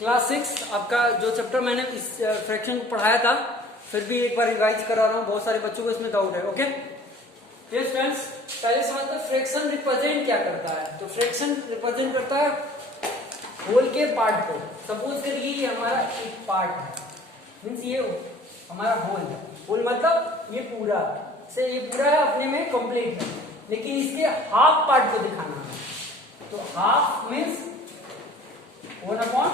Class 6 आपका जो chapter मैंने इस फ्रैक्शन को पढ़ाया था, फिर भी एक बार रिवाइज करा रहा हूँ, बहुत सारे बच्चों को इसमें डाउट है। ओके यस फ्रेंड्स, पहले समझते हैं फ्रैक्शन रिप्रेजेंट क्या करता है। तो फ्रैक्शन रिप्रेजेंट करता है होल के पार्ट को। सपोज करिए ये हमारा एक पार्ट है, मीन्स ये हमारा होल है। होल मतलब ये पूरा से ये पूरा है, अपने में कंप्लीट है, लेकिन इसके हाफ पार्ट को दिखाना है। तो हाफ मीन्स 1/2।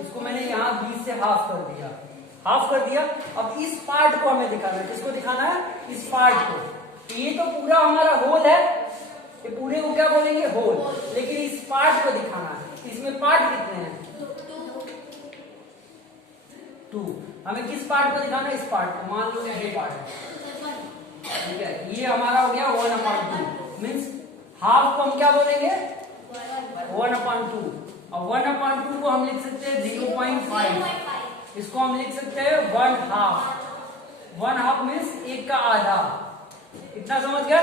इसको मैंने यहाँ 20 से हाफ कर दिया, हाफ कर दिया। अब इस पार्ट को हमें दिखाना है। किसको दिखाना है? इस पार्ट को। तो ये तो पूरा हमारा होल है, ये पूरे को क्या बोलेंगे? होल। लेकिन इस पार्ट को दिखाना है। इसमें पार्ट कितने हैं? 2। हमें किस पार्ट को दिखाना है? इस पार्ट को। मान लो ये पार्ट है, ठीक है, ये हमारा हो गया 1/2। मीन्स हाफ को हम क्या बोलेंगे? 1/2। और 1/2 को हम लिख सकते हैं 0.5। इसको हम लिख सकते हैं 1/2। 1/2 मीन्स एक का आधा। इतना समझ गए?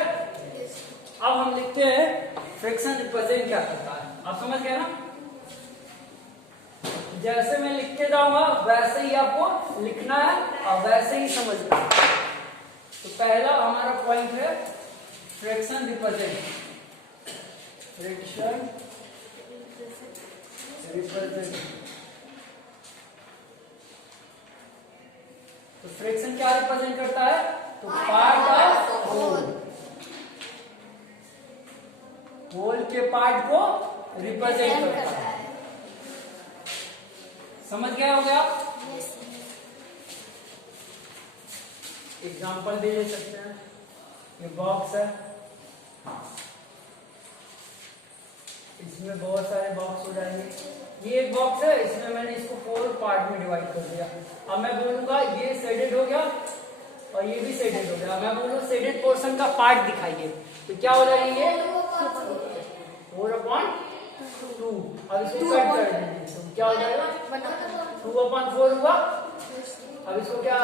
अब हम लिखते हैं फ्रैक्शन रिप्रेजेंट क्या करता है। आप समझ गए ना? जैसे मैं लिखते जाऊंगा वैसे ही आपको लिखना है और वैसे ही समझना है। तो पहला हमारा पॉइंट है फ्रैक्शन रिप्रेजेंट। Fraction represent. तो फ्रैक्शन क्या रिप्रेजेंट करता है? तो पार्ट ऑफ होल, होल के पार्ट को रिप्रेजेंट करता है। समझ गया हो गया? एग्जांपल भी ले सकते हैं। ये बॉक्स है, इसमें बहुत सारे बॉक्स हो जाएंगे। ये एक बॉक्स है, इसमें मैंने इसको 4 पार्ट में डिवाइड कर दिया। अब मैं बोलूंगा ये शेडेड हो गया और ये भी शेडेड हो गया। मैं बोलूँ शेडेड पोर्शन का पार्ट दिखाइए, तो क्या हो जाएगा? ये 4/2। अब इसको कट कर देंगे तो क्या हो जाएगा? 2/4 हुआ। अब इसको क्या,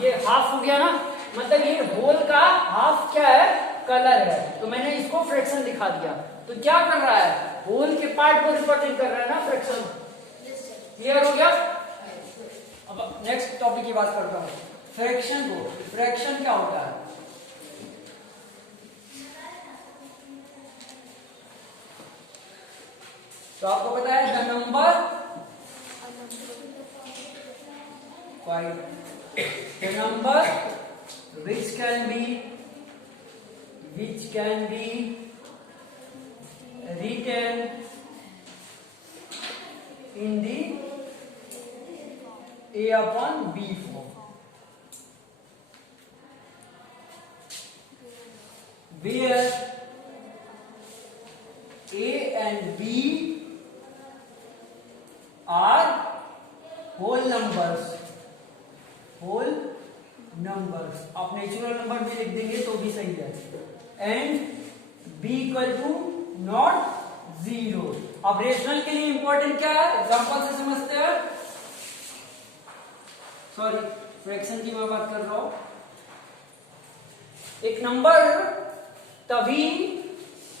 ये हाफ हो गया ना, मतलब ये होल का हाफ क्या है? कलर है। तो मैंने इसको फ्रैक्शन दिखा दिया। तो क्या कर रहा है? होल के पार्ट को रिप्रेजेंट कर रहा है ना फ्रैक्शन। क्लियर हो गया? अब नेक्स्ट टॉपिक की बात करता हूँ, फ्रैक्शन को। फ्रैक्शन क्या होता है? तो आपको पता है the number 5, the number which can be written in the A/B form, where A and B are whole numbers। Whole numbers आप नेचुरल नंबर भी लिख देंगे तो भी सही है। And b equal to not 0। अब रेशनल के लिए इंपॉर्टेंट क्या है? एग्जांपल से समझते हैं। सॉरी, फ्रैक्शन की मैं बात कर रहा हूं। एक नंबर तभी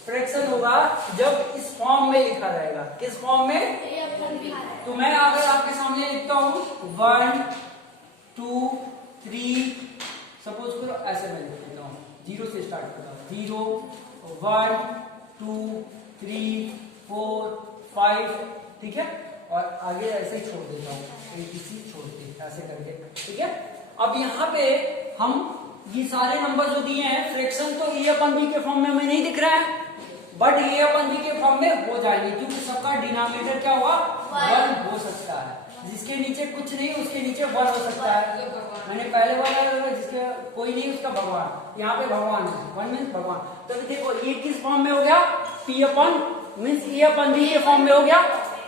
फ्रैक्शन होगा जब इस फॉर्म में लिखा रहेगा। किस फॉर्म में? तो मैं अगर आपके सामने लिखता हूं 1 2 3, सपोज करो ऐसे मैं लिख देता हूँ, 0 से स्टार्ट करता हूँ। 0 1 2 3 4 5, ठीक है, और आगे ऐसे ही छोड़ देता हूँ, ABC छोड़ दे ऐसे करके, ठीक है। अब यहाँ पे हम ये सारे नंबर जो दिए हैं फ्रैक्शन, तो A/B के फॉर्म में हमें नहीं दिख रहा है, बट A/B के फॉर्म में हो जाएंगे, क्योंकि सबका डिनोमिनेटर क्या हुआ? 1 हो सकता है। जिसके नीचे कुछ नहीं उसके नीचे 1 हो सकता है। मैंने पहले बोला जिसके कोई नहीं उसका भगवान, यहाँ पे भगवान है, 1 मीन्स भगवान। तो देखो ये किस फॉर्म में हो गया? P/, मीन्स A/B के फॉर्म में हो गया।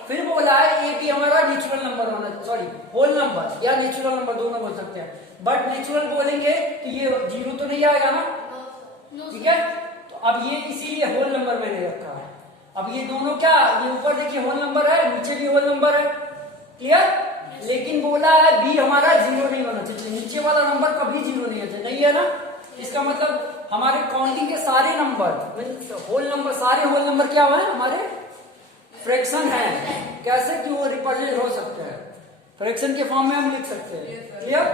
फिर बोला है A हमारा नेचुरल नंबर होना, सॉरी होल नंबर या नेचुरल नंबर दोनों बोल सकते हैं, बट नेचुरल बोलेंगे तो ये 0 तो नहीं आएगा ना, ठीक है। तो अब ये इसीलिए होल नंबर मैंने रखा है। अब ये दोनों क्या, ये ऊपर देखिए होल नंबर है, नीचे भी होल नंबर है, क्लियर। लेकिन बोला है B हमारा 0 नहीं होना चाहिए, नीचे वाला नंबर कभी 0 नहीं होना चाहिए, नहीं है ना। इसका मतलब हमारे काउंटिंग के सारे नंबर होल नंबर, सारे होल नंबर क्या हुए हमारे फ्रैक्शन है, कैसे कि वो रिप्रेजेंट हो सकते हैं, फ्रैक्शन के फॉर्म में हम लिख सकते हैं। क्लियर?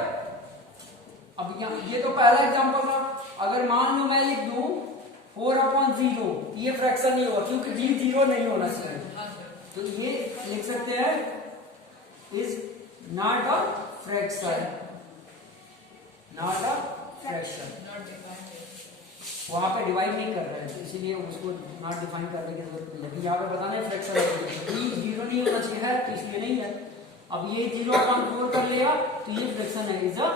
अब यहाँ ये तो पहला एग्जांपल था। अगर मान लो मैं लिख दूं 4/0, ये फ्रैक्शन नहीं होगा क्योंकि जी 0 नहीं होना चाहिए, तो ये लिख सकते हैं is not a fraction, not a fraction. वहां पे डिवाइड नहीं कर रहे हैं तो इसीलिए उसको नॉट डिफाइन करने की जरूरत नहीं है। यहाँ पे बताना है फ्रैक्शन है, 0 नहीं होना चाहिए है तो इसलिए नहीं है। अब ये 0/4 कर लिया तो ये फ्रैक्शन है, इज अ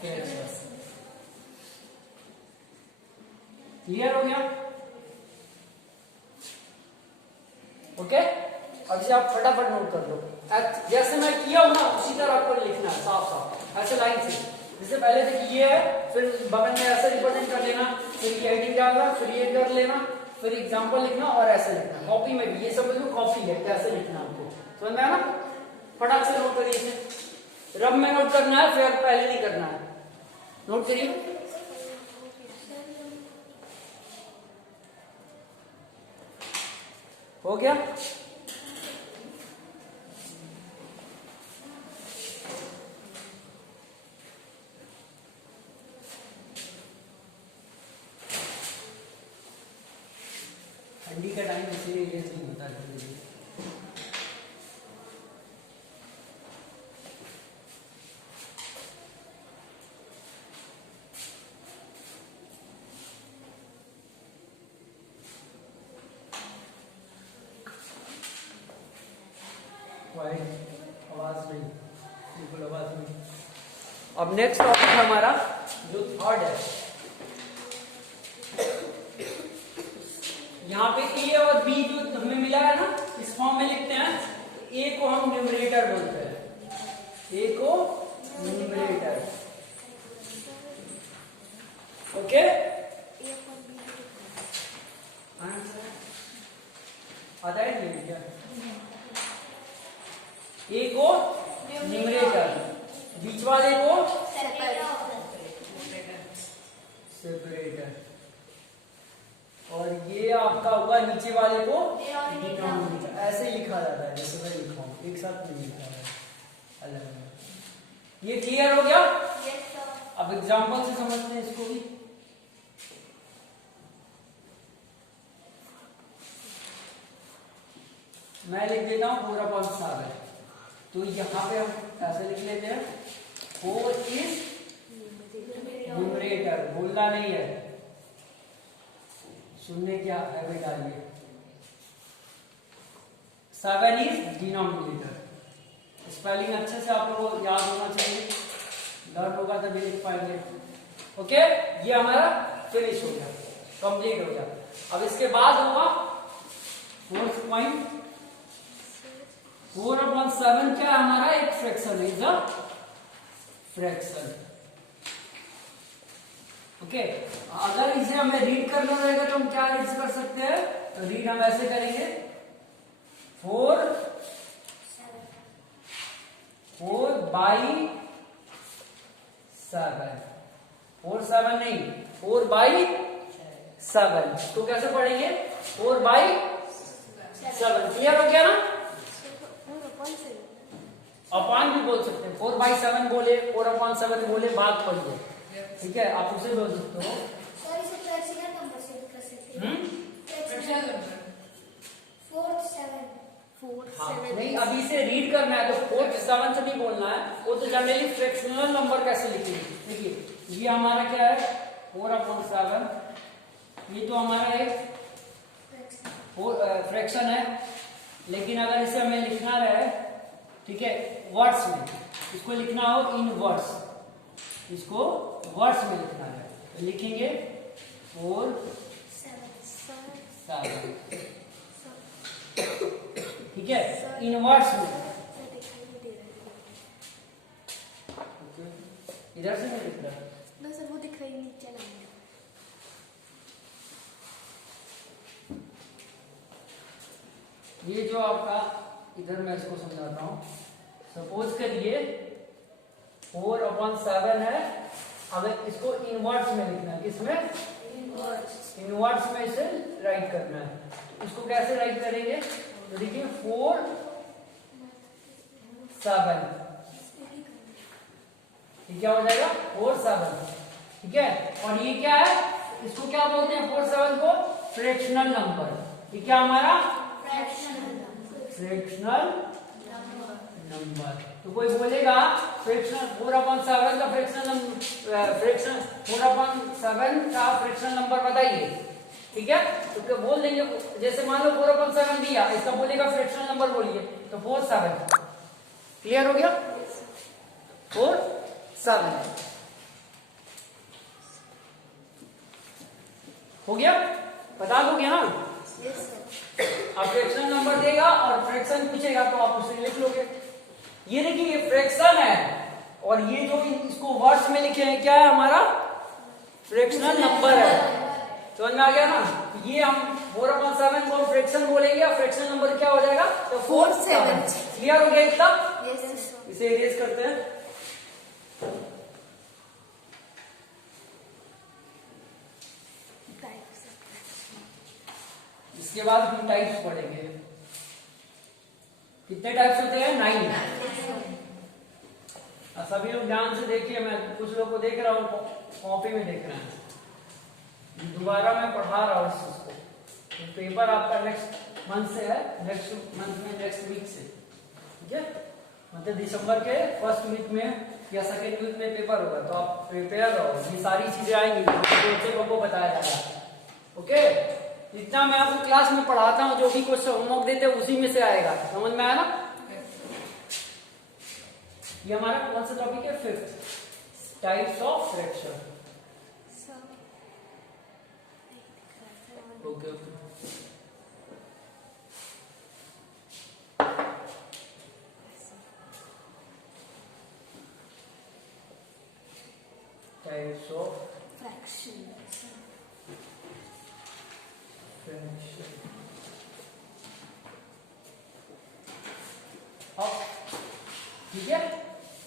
फ्रैक्शन। क्लियर हो गया? ओके, अब इसे आप फटाफट नोट कर लो। जैसे मैं किया हूं ना उसी तरह आपको लिखना है साफ साफ ऐसे लाइन से। जैसे पहले तक ये है, फिर बगल में ऐसे रिप्रेजेंट कर लेना, फिर ये हेडिंग डालना, फिर ये कर लेना, फिर एग्जांपल लिखना और ऐसे लिखना। कॉपी में भी ये सब जो कॉपी है कैसे लिखना आपको समझ में आया ना? फटाक से नोट करिए इसे। रब में नोट करना है, फिर पहले नहीं करना है। नोट करिए। हो गया? ठंडी का टाइम इसलिए ये नहीं होता है। आवाज नहीं, बिल्कुल आवाज नहीं। अब नेक्स्ट टॉपिक हमारा जो थर्ड है, यहाँ पे ए और बी जो हमें मिला है ना इस फॉर्म में लिखते हैं। ए को हम न्यूमरेटर बोलते हैं, ए को न्यूमरेटर। ओके, आता है नहीं क्या? ए को न्यूमरेटर, बीच वाले को सेपरेटर, और ये आपका हुआ नीचे वाले को डिनोमिनेटर। ऐसे लिखा जाता है जैसे मैं लिखा हूं, एक साथ नहीं लिखा है, अलग अलग। ये क्लियर हो गया? अब एग्जांपल से समझते हैं इसको भी। मैं लिख देता हूं 4/7, तो यहाँ पे हम ऐसे लिख लेते हैं 4 इज न्यूमरेटर, बोलना नहीं है, सुनने क्या है बेटा, ये 7 इज डिनोमिनेटर। स्पेलिंग अच्छे से आप लोगों को याद होना चाहिए, लर्न होगा तभी लिख पाएंगे। ओके, ये हमारा फिनिश हो गया, कंप्लीट हो गया। अब इसके बाद होगा फोर्थ पॉइंट, 4/7 क्या है हमारा? एक fraction, is a fraction. Okay, अगर इसे हमें रीड करना रहेगा तो हम क्या रीड कर सकते हैं? तो रीड हम ऐसे करेंगे 4 by 7, 4 7 नहीं, 4 by 7। तो कैसे पढ़ेंगे? 4 by 7। क्लियर हो गया ना? अपॉन भी बोल सकते हैं, 4/7 बोले, 4/7 बोले, भाग पढ़िए, ठीक है, आप उसे बोल सकते हो। नहीं, अभी से रीड करना है तो 4 7 से नहीं बोलना है, वो तो जनरली फ्रैक्शनल नंबर कैसे लिखेंगे। देखिए ये हमारा क्या है 4/7, ये तो हमारा एक फ्रैक्शन है, लेकिन अगर इसे हमें लिखना रहे, ठीक है, वर्ड्स में, इसको लिखना हो इन वर्ड्स, इसको वर्ड्स में लिखना है तो लिखेंगे 4 7, ठीक है, इन वर्ड्स में। इधर से नहीं लिख रहा सर, वो दिखाई नीचे लाएंगे। ये जो आपका इधर मैं इसको समझाता हूं। सपोज करिए 4/7 है, अगर इसको इनवर्ड्स में लिखना है, किसमें? इनवर्ड्स में इसे राइट करना है। इसको कैसे राइट करेंगे? तो देखिए 4 7, ये क्या हो जाएगा 4 7, ठीक है। और ये क्या है, इसको क्या बोलते हैं 4 7 को, फ्रैक्शनल नंबर। ये क्या हमारा फ्रैक्शनल नंबर। तो कोई बोलेगा फ्रैक्शनल 4/7 का फ्रैक्शनल 4/7 का फ्रैक्शनल नंबर बताइए, ठीक है। तो क्या बोल देंगे, जैसे मान लो 4/7 दिया, इसका बोलेगा फ्रैक्शनल नंबर बोलिए, तो 4 7। क्लियर हो गया, 4 7 हो गया, बता दोगे ना। अब फ्रैक्शनल नंबर देगा और फ्रैक्शन पूछेगा तो आप उसे लिख लोगे। ये देखिए ये फ्रैक्शन है, और ये जो इसको वर्ड्स में लिखे हैं क्या है हमारा फ्रैक्शनल नंबर है। समझ में आ गया ना। ये हम 4/7 को फ्रैक्शन बोलेंगे और फ्रैक्शनल नंबर क्या हो जाएगा, तो 4 7। क्लियर हो गया इतना। इसे इरेज करते हैं। इसके बाद हम टाइप्स पढ़ेंगे। कितने टाइप्स होते हैं, 9। सभी लोग ध्यान से देखिए, मैं कुछ लोग को देख रहा हूँ कॉपी में देख रहे हैं, दोबारा मैं पढ़ा रहा हूँ इस चीज को। तो पेपर आपका नेक्स्ट मंथ से है, नेक्स्ट मंथ में नेक्स्ट वीक से, ठीक है। मतलब दिसंबर के फर्स्ट वीक में या सेकेंड वीक में पेपर होगा, तो आप प्रिपेयर रहो। ये सारी चीजें आएंगी जो आपको बताया जाएगा, ओके। जितना मैं आपको क्लास में पढ़ाता हूँ, जो भी क्वेश्चन होमवर्क देते हैं उसी में से आएगा। समझ में आया ना। ये हमारा कौन सा टॉपिक है, 5th, types of fraction. Okay okay. Types of fraction. ठीक है।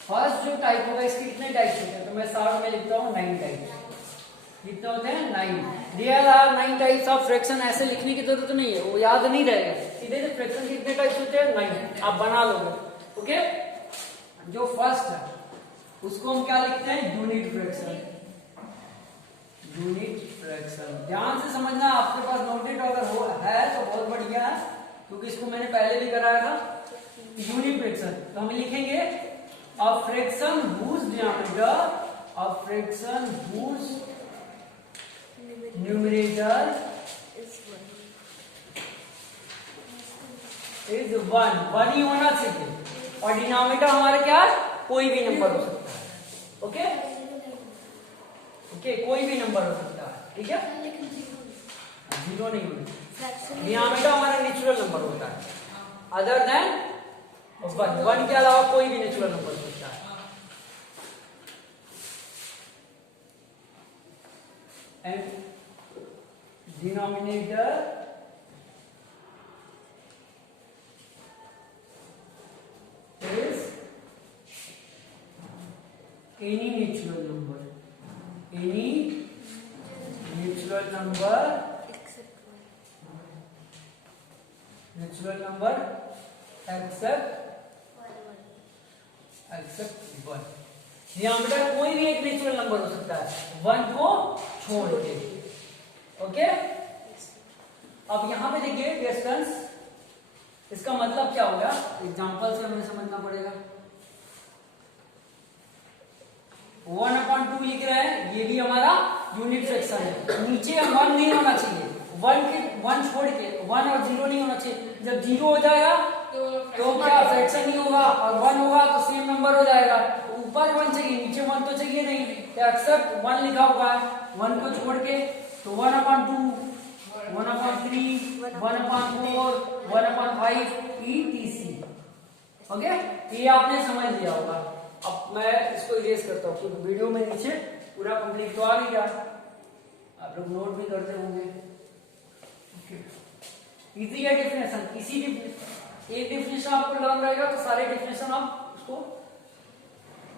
फर्स्ट जो टाइप होगा, इसके कितने टाइप्स होते हैं, तो मैं साथ में लिखता हूँ 9 टाइप्स। कितने होते हैं, 9। There are 9 types of fraction. ऐसे लिखने की जरूरत नहीं है, वो याद नहीं रहेगा। सीधे से फ्रैक्शन के कितने टाइप्स होते हैं, 9। आप बना लोगे, ओके। जो फर्स्ट है उसको हम क्या लिखते हैं, यूनिट फ्रैक्शन। यूनिट फ्रैक्शन ध्यान से समझना, आपके पास नोटेड अगर हो है तो बहुत बढ़िया है, क्योंकि इसको मैंने पहले भी कराया था। यूनिट फ्रैक्शन तो हम लिखेंगे a fraction whose diameter, a fraction whose numerator is 1 ही होना चाहिए, और डिनोमिनेटर हमारा क्या है, कोई भी नंबर हो सकता है, ओके ओके, कोई भी नंबर हो सकता है, ठीक है। 0 नहीं होना। डिनोमिनेटर हमारा नेचुरल नंबर होता है, अदर देन 1 के अलावा कोई भी नेचुरल नंबर हो सकता है। And denominator is any natural number, any natural number except 1। Denominator कोई भी एक नेचुरल नंबर हो सकता है, 1 को छोड़ के, ओके। अब यहां पे देखिए डिस्टेंस, इसका मतलब क्या होगा, एग्जांपल से हमें समझना पड़ेगा। 1/2 लिख रहे हैं, ये भी हमारा यूनिट फ्रैक्शन है। नीचे 1 नहीं होना चाहिए, 1 छोड़ के 1 और 0 नहीं होना चाहिए। जब 0 हो जाएगा तो क्या फ्रैक्शन नहीं होगा, और 1 होगा तो सेम नंबर हो जाएगा। ऊपर 1 चाहिए, नीचे 1 तो चाहिए नहीं, तो एक्सेप्ट 1 लिखा हुआ है, 1 को छोड़ के, तो 1/2, 1/3, 1/4, 1/5 etc। ओके, ये आपने समझ लिया होगा। अब मैं इसको इरेज करता हूँ, क्योंकि वीडियो में नीचे पूरा कंप्लीट तो आ गया, आप लोग नोट भी करते होंगे। इजी है डेफिनेशन, किसी भी एक डेफिनेशन आपको लर्न रहेगा तो सारे डेफिनेशन आप उसको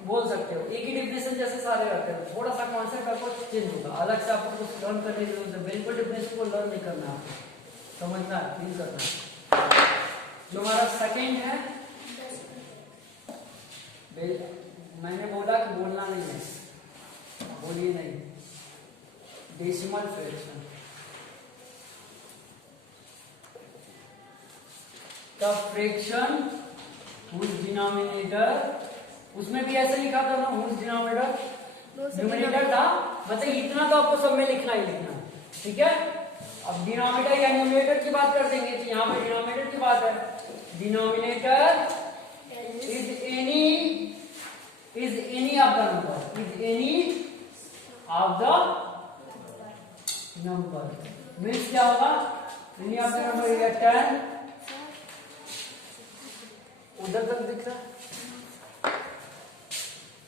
बोल सकते हो। एक ही डेफिनेशन जैसे सारे रहते हैं, थोड़ा सा कॉन्सेप्ट आपको चेंज होगा, अलग से आपको कुछ लर्न करने की जरूरत है। बिल्कुल डेफिनेशन को लर्न नहीं करना, आपको समझना है, फील करना है। तुम्हारा सेकंड है, मैंने बोला कि बोलना नहीं है, बोलिए नहीं, decimal fraction. The fraction whose denominator, उसमें भी ऐसे लिखा था ना, हुज डिनोमिनेटर, न्यूमरेटर था, मतलब इतना तो आपको सब में लिखना ही लिखना, ठीक है। अब डिनोमिनेटर या न्यूमरेटर की बात कर देंगे, तो यहाँ पे डिनोमिनेटर की बात है, denominator is any of the number, is any of the number, means क्या होगा, any of the number is 10, उधर तक दिख रहा है,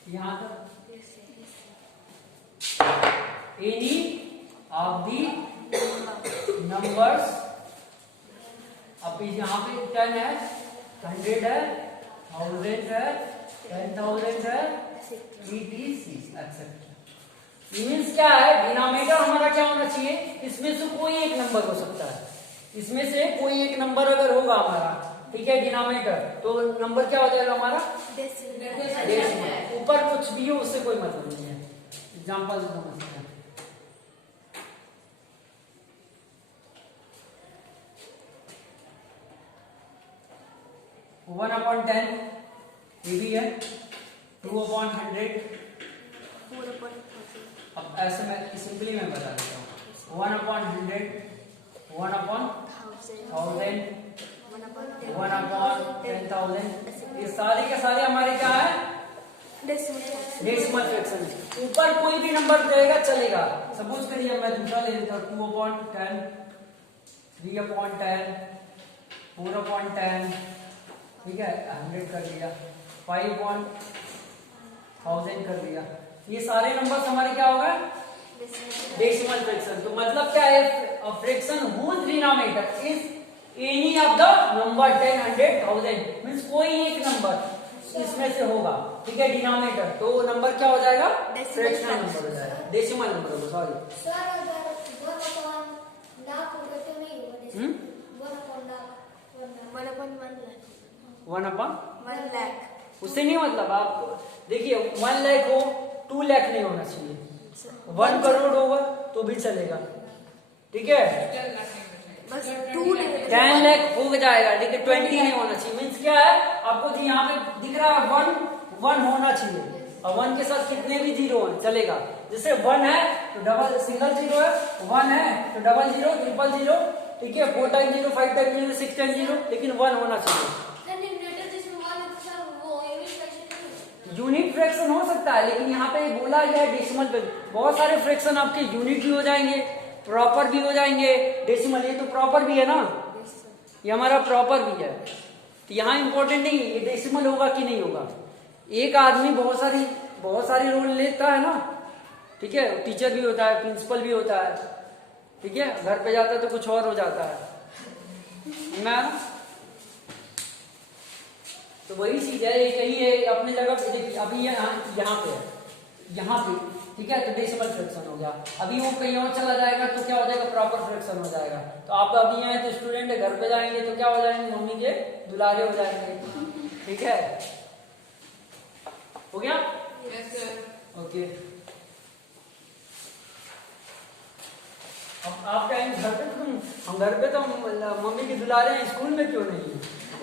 यहाँ तक, any of the numbers, अब यहाँ पे 10 है, 100 है, 1000 है, 10,000 है, etc. मीन्स क्या है, डिनोमिनेटर हमारा क्या होना चाहिए, इसमें से कोई एक नंबर हो सकता है, इसमें से कोई एक नंबर अगर होगा हमारा, ठीक है, डिनोमिनेटर, तो नंबर क्या हो जाएगा हमारा, डेसिमल। ऊपर कुछ भी हो उससे कोई मतलब नहीं है। एग्जाम्पल समझते हैं, 1/10 ये भी है, 2/100, अब ऐसे मैं सिंपली मैं बता देता हूँ, 1/100, 1/1000, 1/10,000, ये सारे के सारे हमारे क्या है, डेसिमल फ्रैक्शन। ऊपर कोई भी नंबर देगा चलेगा, सपोज करिए मैं दूसरा ले लेता हूँ, 2/10, 3/10, 4/10, ठीक है, 100 कर दिया, 5/1000 कर दिया, ये सारे नंबर्स हमारे क्या होगा, डेसिमल फ्रैक्शन। तो मतलब क्या है, fraction whose denominator is any of the number 10, 100, 1000, means कोई एक नंबर इसमें से होगा, ठीक है, डिनोमिनेटर, तो नंबर क्या हो जाएगा, फ्रैक्शनल नंबर हो जाएगा, डेसिमल नंबर होगा, सॉरी सर अगर 1/लाख होगा तो नहीं होगा, 1/1 लाख, उससे नहीं मतलब, आप देखिए 1 लाख हो, 2 लाख नहीं होना चाहिए, 1 करोड़ होगा तो भी चलेगा, ठीक है, बस 2 10 लाख हो जाएगा, ठीक है, 20 नहीं होना चाहिए। मीन्स क्या है, आपको यहाँ पे दिख रहा है 1 होना चाहिए, और 1 के साथ कितने भी जीरो हैं चलेगा, जैसे 1 है तो डबल सिंगल जीरो है, 1 है तो डबल जीरो, ट्रिपल जीरो, ठीक है, 4 time zero, 5 time zero, 6 time zero, लेकिन 1 होना चाहिए। यूनिट फ्रैक्शन हो सकता है, लेकिन यहाँ पे बोला गया है डेसिमल पे, बहुत सारे फ्रैक्शन आपके यूनिट भी हो जाएंगे, प्रॉपर भी हो जाएंगे, डेसिमल, ये तो प्रॉपर भी है ना, ये हमारा प्रॉपर भी है, तो यहाँ इंपॉर्टेंट नहीं है ये डेसिमल होगा कि नहीं होगा। एक आदमी बहुत सारी रोल लेता है ना, ठीक है, टीचर भी होता है, प्रिंसिपल भी होता है, ठीक है, घर पे जाता है तो कुछ और हो जाता है ना, तो वही चीज है, यही है अपने जगह पे। देखिए अभी यहाँ पे है, यहाँ पे, ठीक है, तो डेसिमल फ्रैक्शन हो गया, अभी वो कहीं और चला जाएगा तो क्या हो जाएगा, प्रॉपर फ्रैक्शन हो जाएगा। तो आप अभी यहाँ तो स्टूडेंट है, घर पे जाएंगे तो क्या हो जाएंगे, मम्मी के दुलारे हो जाएंगे, ठीक है, हो गया, ओके। अब आप कहेंगे घर पे तो हम घर पे तो मम्मी के दुलारे हैं, स्कूल में क्यों नहीं है,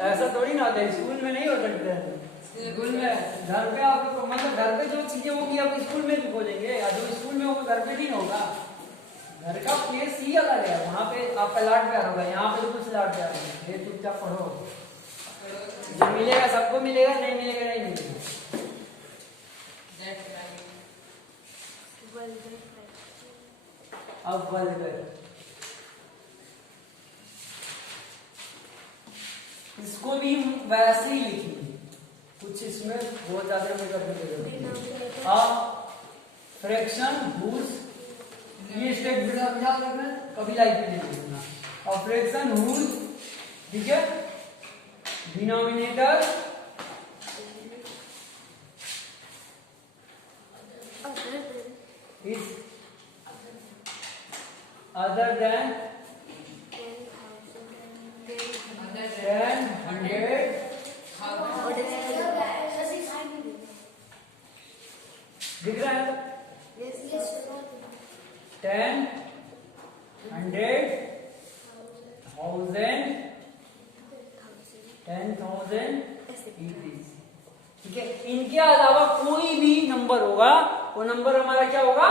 ऐसा थोड़ी ना होता है, स्कूल में नहीं हो सकते हैं, स्कूल में, घर पे आप मतलब घर पे जो चीजें होगी आप स्कूल में भी खोजेंगे, जो स्कूल में होगा घर पे नहीं होगा, घर का प्लेस ही अलग है, वहाँ पे आपका लाड प्यार होगा, यहाँ पे तो कुछ लाड प्यार नहीं, ये चुपचाप पढ़ो, जो मिलेगा सबको मिलेगा, नहीं मिलेगा नहीं मिलेगा। अब वल्गर, इसको भी वैसे ही लिखेंगे, कुछ इसमें बहुत ज्यादा फ्रैक्शन हुज, ये स्टेप याद रखना, कभी लाइफ में नहीं लिखना, और फ्रैक्शन हुज, ठीक है, denominator is other than 10, 100, 10,000 increase। ठीक है, इनके अलावा कोई भी नंबर होगा वो नंबर हमारा क्या होगा,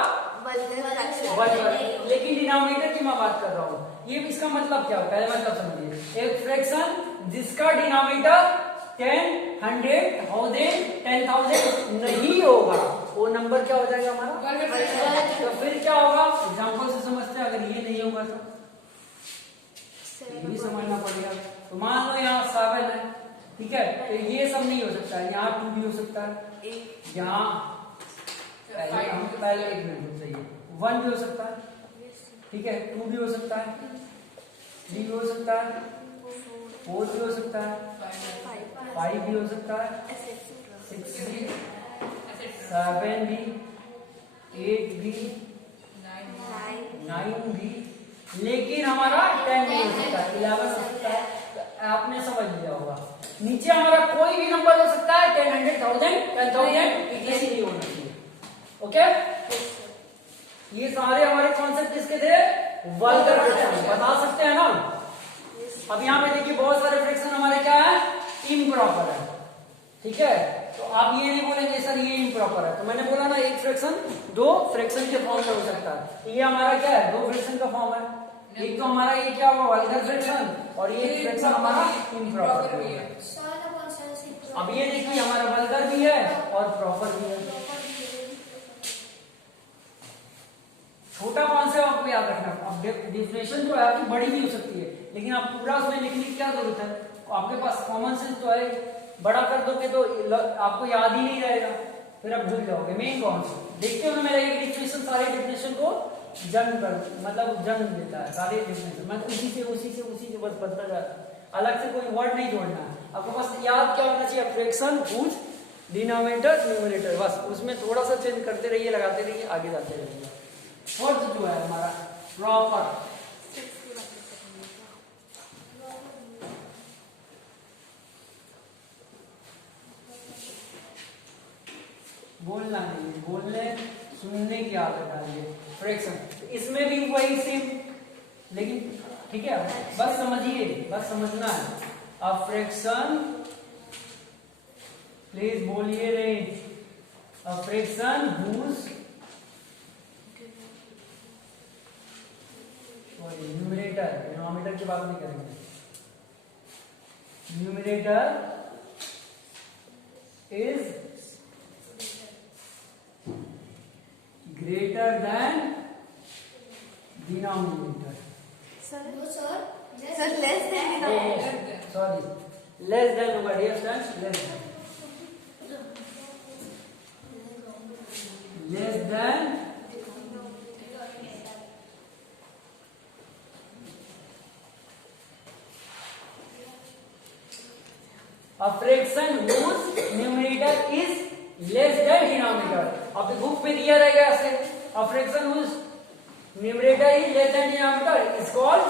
वर्ग। लेकिन डिनोमिनेटर की मैं बात कर रहा हूँ, ये इसका मतलब क्या होगा, पहले मतलब समझिए। एक फ्रैक्शन जिसका डिनोमिनेटर 10, 100, 1000, 10,000 नहीं होगा, वो नंबर क्या हो जाएगा हमारा, तो फिर क्या होगा, एग्जांपल से समझते हैं। अगर ये नहीं होगा तो ये भी समझना पड़ेगा। तो मान लो यहाँ 7 है, ठीक है, तो ये सब नहीं हो सकता है, यहाँ 2 भी हो सकता है, यहाँ पहले 1 मिनट चाहिए, 1 भी हो सकता है, ठीक है, 2 भी हो सकता है, 3 भी हो सकता है, 4 भी हो सकता है, 5 भी हो सकता है, 6 भी, 7 भी, 8 भी, 9 भी, लेकिन हमारा 10 भी हो सकता है, 11 हो सकता है। तो आपने समझ लिया होगा, नीचे हमारा कोई भी नंबर हो सकता है, 10, 100, 1000, 10,000 इक्कीस नहीं होना चाहिए। ओके, ये सारे हमारे कॉन्सेप्ट किसके थे, वल्गर फ्रैक्शन, बता सकते हैं ना। अब यहाँ पे देखिए बहुत सारे फ्रैक्शन हमारे क्या है, इम्प्रॉपर है, ठीक है। तो आप ये नहीं बोलेंगे सर ये इम्प्रॉपर है, तो मैंने बोला ना एक फ्रैक्शन 2 फ्रैक्शन के फॉर्म में हो सकता है। ये हमारा क्या है, 2 फ्रैक्शन का फॉर्म है। एक तो हमारा ये क्या हुआ, वल्गर फ्रैक्शन, और ये फ्रैक्शन हमारा इम्प्रॉपर भी है। अब ये देखिए हमारा वल्गर भी है और प्रॉपर भी है। छोटा कॉन्सेप्ट आपको याद रखना। अब डेफिनेशन जो है आपकी बड़ी भी हो सकती है, लेकिन आप पूरा उसमें लिखने की क्या जरूरत है, आपके पास कॉमन सेंस तो है, बड़ा कर दोगे तो आपको याद ही नहीं रहेगा, फिर आप भूल जाओगे। मेन कॉन्सेप्ट देखते हो ना, मेरा एक डेफिनेशन सारे डेफिनेशन को जन्म देता है, सारे डेफिनेशन मैं उसी से बस बनता जाता है, अलग से कोई वर्ड नहीं जोड़ना है आपको, बस याद क्या होना चाहिए, फ्रैक्शन, भुज, डिनोमिनेटर, न्यूमरेटर, बस उसमें थोड़ा सा चेंज करते रहिए, लगाते रहिए, आगे जाते रहिए। फोर्थ जो है हमारा प्रॉपर, बोलना नहीं, बोलने सुनने की आदत डालिए। फ्रैक्शन इसमें भी वही सेम, लेकिन ठीक है, बस समझिए, बस समझना है। अब फ्रैक्शन, प्लीज बोलिए नहीं, अब फ्रैक्शन हुज न्यूमरेटर, डिनोमिनेटर की बात नहीं करेंगे, numerator is greater than denominator. Sir less than denominator, sorry, less than होगा, dear students, less than a fraction whose numerator is less than denominator। अब बुक में दिया रहेगा ऐसे, a fraction whose numerator is less than denominator is called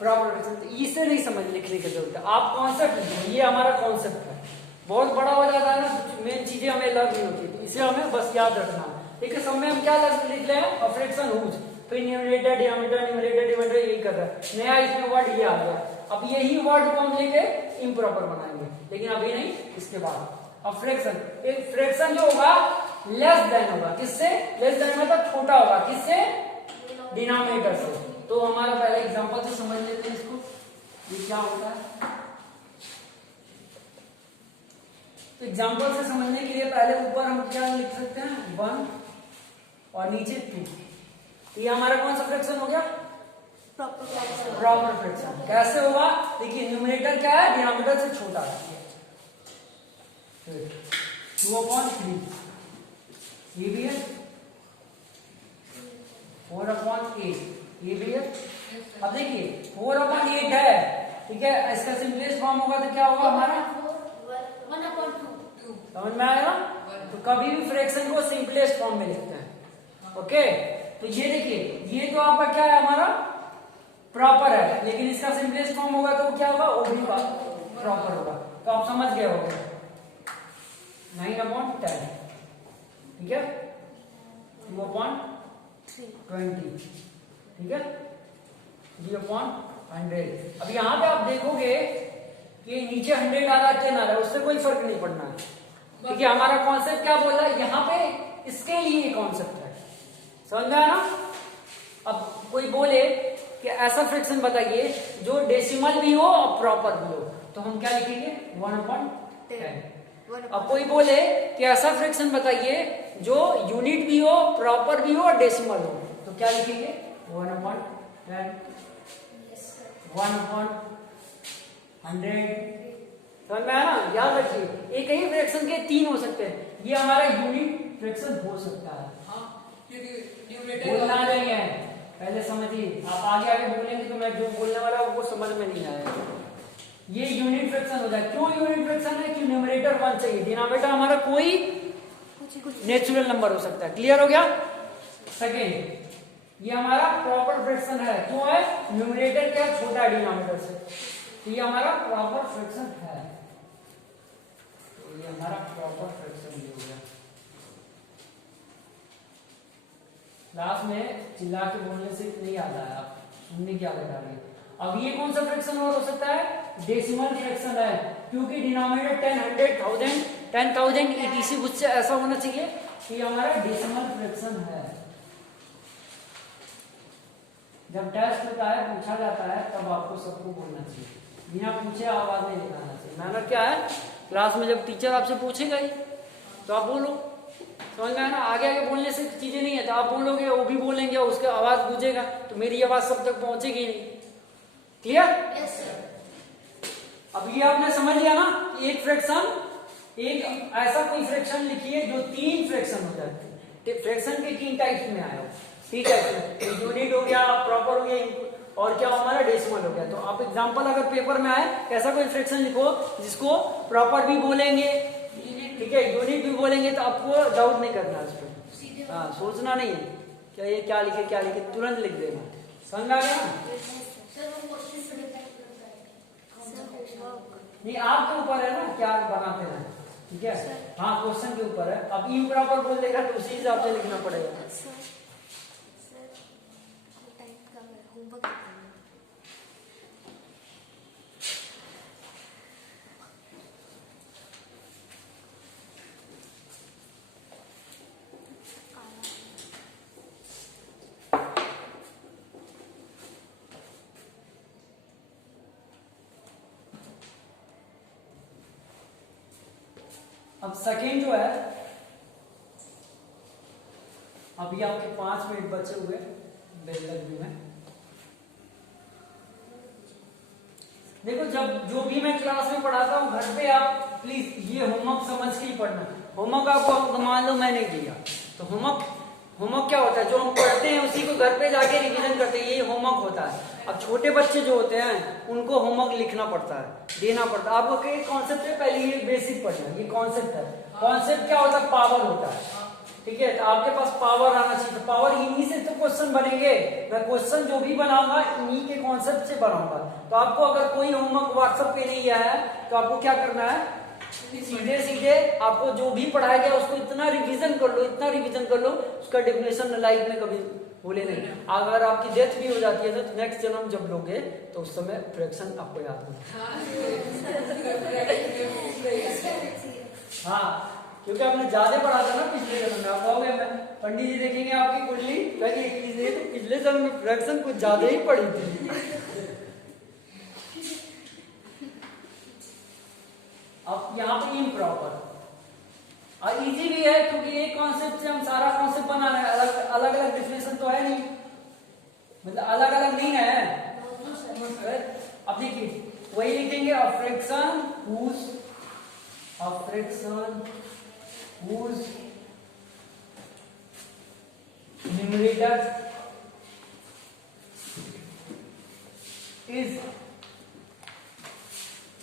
proper fraction. इसे नहीं समझ लिखने की जरूरत है, आप कॉन्सेप्ट लिखो, ये हमारा कॉन्सेप्ट है, बहुत बड़ा हो जाता है ना, मेन चीजें हमें लर्न नहीं होती, इसे हमें बस याद रखना है। ठीक है, सब में हम क्या लिख रहे हैं, a fraction whose, फिर न्यूमरेटर, डिनोमिनेटर यही कर रहा है, नया इसमें वर्ड ये आ गया। अब यही वर्ड को हम लेके इम्प्रॉपर बनाएंगे, लेकिन अभी नहीं, इसके बाद। अब फ्रैक्शन, एक फ्रैक्शन जो होगा लेस देन होगा, किससे, लेस देन मतलब छोटा होगा, किससे, डिनोमिनेटर से। तो हमारा पहले एग्जांपल से समझ लेते हैं इसको, ये क्या होता है। तो एग्जांपल से समझने के लिए पहले ऊपर हम क्या लिख सकते हैं, 1 और नीचे 2। तो ये हमारा कौन सा फ्रैक्शन हो गया, प्रॉपर फ्रैक्शन। कैसे होगा, देखिए न्यूमरेटर क्या है, डिनोमिनेटर से छोटा है, 2/3 ये भी है, 4/8 ये भी है। अब देखिए 4/8 है, ठीक है, इसका सिंपलेस्ट फॉर्म होगा तो क्या होगा हमारा 1/2। समझ में आएगा। तो कभी भी फ्रैक्शन को सिंपलेस्ट फॉर्म में लिखते हैं। ओके, तो ये देखिए, ये तो आपका क्या है, हमारा प्रॉपर है, लेकिन इसका सिंपलेस्ट फॉर्म होगा तो क्या होगा, वो भी प्रॉपर होगा। तो आप समझ गए होंगे, 9/10, ठीक है, 2/20, ठीक है, 3/100। अब यहां पे आप देखोगे कि नीचे 100 आ रहा है 10 आ रहा है, उससे कोई फर्क नहीं पड़ना है। क्योंकि हमारा कॉन्सेप्ट क्या बोल रहा है यहाँ पे, इसके लिए ये कॉन्सेप्ट है, समझ में आया ना। अब कोई बोले कि ऐसा फ्रैक्शन बताइए जो डेसिमल भी हो और प्रॉपर भी हो, तो हम क्या लिखेंगे 1/10। अब कोई बोले कि ऐसा फ्रैक्शन बताइए जो यूनिट भी हो, प्रॉपर भी हो और डेसिमल हो, तो क्या लिखेंगे 1/10, 1/100। समझ में आया ना। याद रखिए एक ही फ्रैक्शन के 3 हो सकते हैं, ये हमारा यूनिट फ्रैक्शन हो सकता है। बोलना नहीं है, पहले समझिए, आप आगे आगे बोलेंगे तो मैं जो बोलने वाला हूं वो समझ में नहीं आएगा। ये यूनिट फ्रैक्शन हो जाए। क्यों यूनिट फ्रैक्शन है? कि न्यूमरेटर 1 चाहिए, डिनोमिनेटर हमारा कोई नेचुरल नंबर हो सकता है। क्लियर हो गया। सेकेंड, ये हमारा प्रॉपर फ्रैक्शन है। क्यों है? न्यूमरेटर क्या छोटा है डिनोमिनेटर से, तो ये हमारा प्रॉपर फ्रैक्शन है। तो ये हमारा प्रॉपर फ्रैक्शन हो गया। लास्ट में चिल्ला के बोलने से नहीं आता है, आप सुनने की आदत आ रही है। अब ये कौन सा फ्रैक्शन और हो सकता है? डेसिमल फ्रैक्शन है, क्योंकि डिनोमिनेटर 10, 100, 1000, 10,000 etc कुछ से ऐसा होना चाहिए कि हमारा डेसिमल फ्रैक्शन है। जब टेस्ट होता है, पूछा जाता है, तब आपको सबको बोलना चाहिए, बिना पूछे आवाज नहीं निकालना चाहिए। मैनर क्या है? क्लास में जब टीचर आपसे पूछेगा ही तो आप बोलो, समझ में आया ना। आगे आगे बोलने से चीजें नहीं है, तो आप बोलोगे, वो भी बोलेंगे, उसके आवाज गूंजेगा, तो मेरी आवाज सब तक पहुंचेगी नहीं। क्लियर? Yes sir. अब ये आपने समझ लिया ना कि एक फ्रैक्शन, एक ऐसा कोई फ्रैक्शन लिखिए जो 3 फ्रैक्शन हो जाते हैं। फ्रैक्शन के 3 टाइप्स में आया, 3 टाइप्स में, यूनिट हो गया, प्रॉपर हो गया, और क्या हमारा डेसिमल हो गया। तो आप एग्जांपल अगर पेपर में आए, ऐसा कोई फ्रैक्शन लिखो जिसको प्रॉपर भी बोलेंगे, ठीक है, यूनिट भी बोलेंगे, तो आपको डाउट नहीं करना उस पर। हाँ, सोचना नहीं है क्या ये क्या लिखे क्या लिखे, तुरंत लिख देना। समझ आ गया ना? नहीं, आपके ऊपर है ना क्या बनाते हैं, ठीक है। हाँ, क्वेश्चन के ऊपर है। अब इम्प्रॉपर बोल देगा तो उसी हिसाब से लिखना पड़ेगा। अब सेकेंड जो है, अभी आपके 5 मिनट बचे हुए बेल लगने में। देखो, जब जो भी मैं क्लास में पढ़ाता हूँ, घर पे आप प्लीज ये होमवर्क समझ के ही पढ़ना। होमवर्क आपको मान लो मैं नहीं दिया, तो होमवर्क क्या होता है? जो हम पढ़ते हैं उसी को घर पे जाके रिवीजन करते हैं, ये होमवर्क होता है। अब छोटे बच्चे जो होते हैं उनको होमवर्क लिखना पड़ता है, देना पड़ता है। आपको क्या कॉन्सेप्ट है? पहले ये बेसिक पढ़ना, ये कॉन्सेप्ट है। कॉन्सेप्ट क्या होता है? पावर होता है, ठीक है। तो आपके पास पावर आना चाहिए, तो पावर इन्हीं से तो क्वेश्चन बनेंगे। मैं क्वेश्चन जो भी बनाऊंगा इन्हीं के कॉन्सेप्ट से बनाऊंगा। तो आपको अगर कोई होमवर्क व्हाट्सएप पे नहीं आया है तो आपको क्या करना है? सीधे सीधे आपको जो भी पढ़ाया गया उसको इतना रिवीजन कर लो, इतना रिवीजन कर लो, उसका डेफिनेशन लाइफ में कभी भूले नहीं। अगर आपकी डेथ भी हो जाती है तो नेक्स्ट जन्म जब लोगे तो उस समय फ्रैक्शन आपको याद होगा। हाँ, क्योंकि आपने ज्यादा पढ़ा था ना पिछले जन्म में। आप कहोगे, पंडित जी देखेंगे आपकी कुंडली, कहेंगे तो पिछले जन्म में फ्रैक्शन कुछ ज्यादा ही पढ़ी थी। अब यहाँ पे इम्प्रॉपर और इजी भी है, क्योंकि एक कॉन्सेप्ट से हम सारा कॉन्सेप्ट बना रहे हैं। अलग अलग डिफिनेशन तो है नहीं, मतलब अलग अलग नहीं है। अब देखिए, वही लिखेंगे, a fraction whose numerator is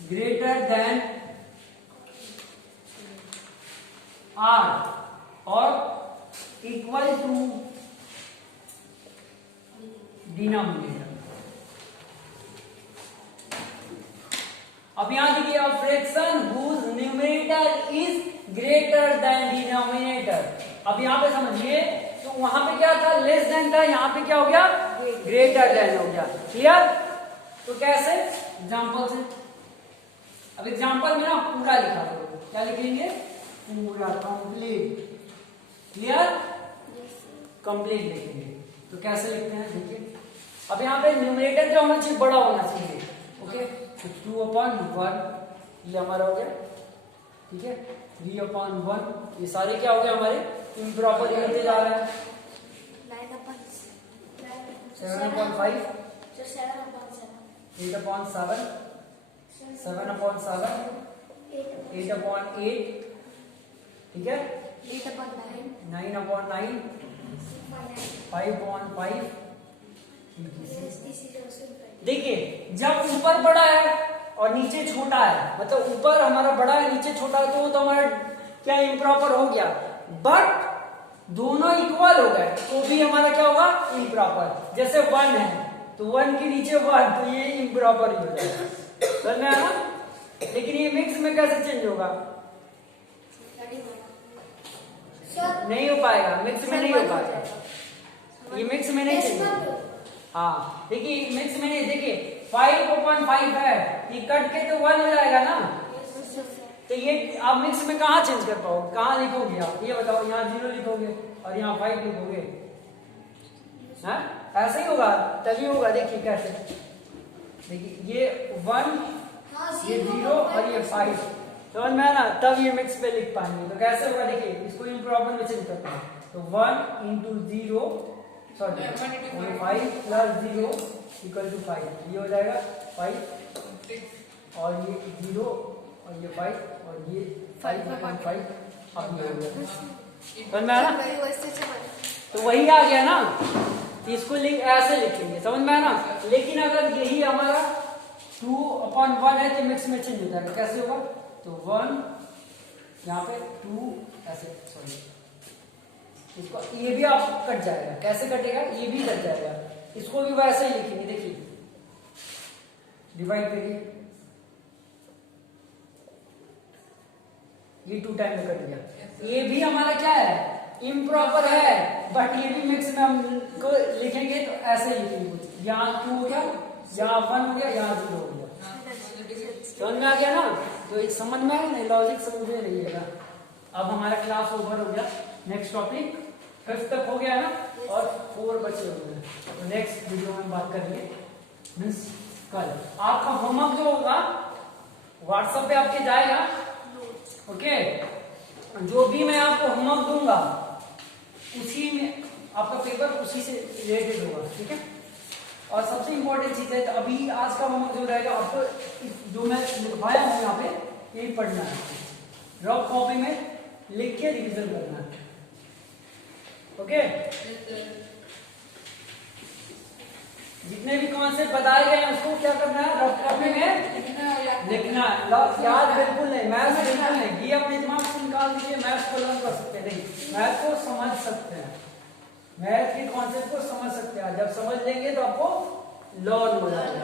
greater than r or equal to denominator। अब यहां देखिए, a fraction whose numerator is greater than denominator। अब यहां पे समझिए, तो वहां पे क्या था? लेस देन था, यहां पे क्या हो गया? ग्रेटर देन हो गया। क्लियर? तो कैसे? एग्जांपल से अब एग्जांपल में ना पूरा लिखा करो, क्या लिखेंगे? पूरा, कंप्लीट। क्लियर? कंप्लीट लिखेंगे। तो कैसे लिखते हैं देखिए, अब यहाँ पे न्यूमरेटर क्या होना चाहिए? बड़ा होना चाहिए। ओके, तो 2/1 ये हमारा हो गया, ठीक है। 3/1 ये सारे क्या हो गए हमारे? इम्प्रॉपर करते जा रहे हैं। 7/5 8/7 7/7 8/8, ठीक है। 9/9 5/5। देखिए, जब ऊपर बड़ा है और नीचे छोटा है, मतलब ऊपर हमारा बड़ा है नीचे छोटा है, तो वो तो हमारा क्या इम्प्रॉपर हो गया। बट दोनों इक्वल हो गए तो भी हमारा क्या होगा? इम्प्रॉपर। जैसे 1 है तो 1 के नीचे 1, तो ये इम्प्रॉपर ही हो जाएगा, समझ में आया ना? लेकिन ये मिक्स में कैसे चेंज होगा? नहीं हो पाएगा, मिक्स में नहीं हो पाएगा, ये मिक्स में नहीं चेंज होगा। हाँ देखिए, मिक्स में नहीं, देखिए 5/5 है, ये कट के तो 1 हो जाएगा ना, तो ये आप मिक्स में कहाँ चेंज कर पाओगे? कहाँ लिखोगे आप? ये बताओ, यहाँ 0 लिखोगे और यहाँ 5 लिखोगे? हाँ ऐसे ही होगा, तभी होगा। देखिए कैसे, देखिए ये 1, ये 0 और ये 5, समझ में आया ना? तब ये मिक्स पे लिख पाएंगे। तो कैसे होगा? देखिए इसको इम्प्रॉपर में चेंज करते हैं, तो 1 × 0 सॉरी 5 + 0 = 5, ये हो जाएगा 5 और ये 0 और ये 5 और ये 5/5, अब ये हो गया, समझ में आया ना? तो वही आ गया ना, इसको ऐसे लिखेंगे, समझ में आया ना? लेकिन अगर यही हमारा 2/1 है तो मिक्स में चेंज हो जाएगा। कैसे होगा? तो 1 यहाँ पे 2 ऐसे, सॉरी इसको, ये भी आप कट जाएगा। कैसे कटेगा? ये भी कट जाएगा, इसको भी वैसे ही लिखेंगे। देखिए डिवाइड करिए, ये 2 टाइम में कट गया। ये भी हमारा क्या है? इम्प्रॉपर है, बट ये भी मिक्स में हम को लिखेंगे तो ऐसे ही लिखेंगे कुछ। यहाँ 2 हो गया, यहाँ 1 हो गया, यहाँ 0 हो गया, समझ में आ गया ना? तो एक समझ में आया नहीं? लॉजिक समझ में रहिएगा। अब हमारा क्लास ओवर हो गया। नेक्स्ट टॉपिक 5th तक हो गया ना, और 4 बचे हुए हैं। तो नेक्स्ट वीडियो में बात करेंगे, मीन्स कल। आपका होमवर्क जो होगा व्हाट्सएप पे आपके जाएगा, ओके। जो भी मैं आपको होमवर्क दूंगा उसी में आपका पेपर उसी से रिलेटेड होगा, ठीक है। और सबसे इंपॉर्टेंट चीज है, तो अभी आज का होमवर्क जो रहेगा आपको, जो मैं लिखवाया हूँ यहाँ पे, यही पढ़ना है, रफ कॉपी में लिख के रिविजन करना है, ओके। जितने भी कॉन्सेप्ट बताए गए हैं उसको क्या करना है? रफ कॉपी में लिखना है। याद बिल्कुल नहीं, मैथ्स बिल्कुल नहीं, ये अपने दिमाग से निकाल दीजिए। मैथ्स को लर्न कर सकते नहीं, मैथ को समझ सकते हैं, मैथ के कॉन्सेप्ट को समझ सकते हैं। जब समझ लेंगे तो आपको लर्न हो जाएगा।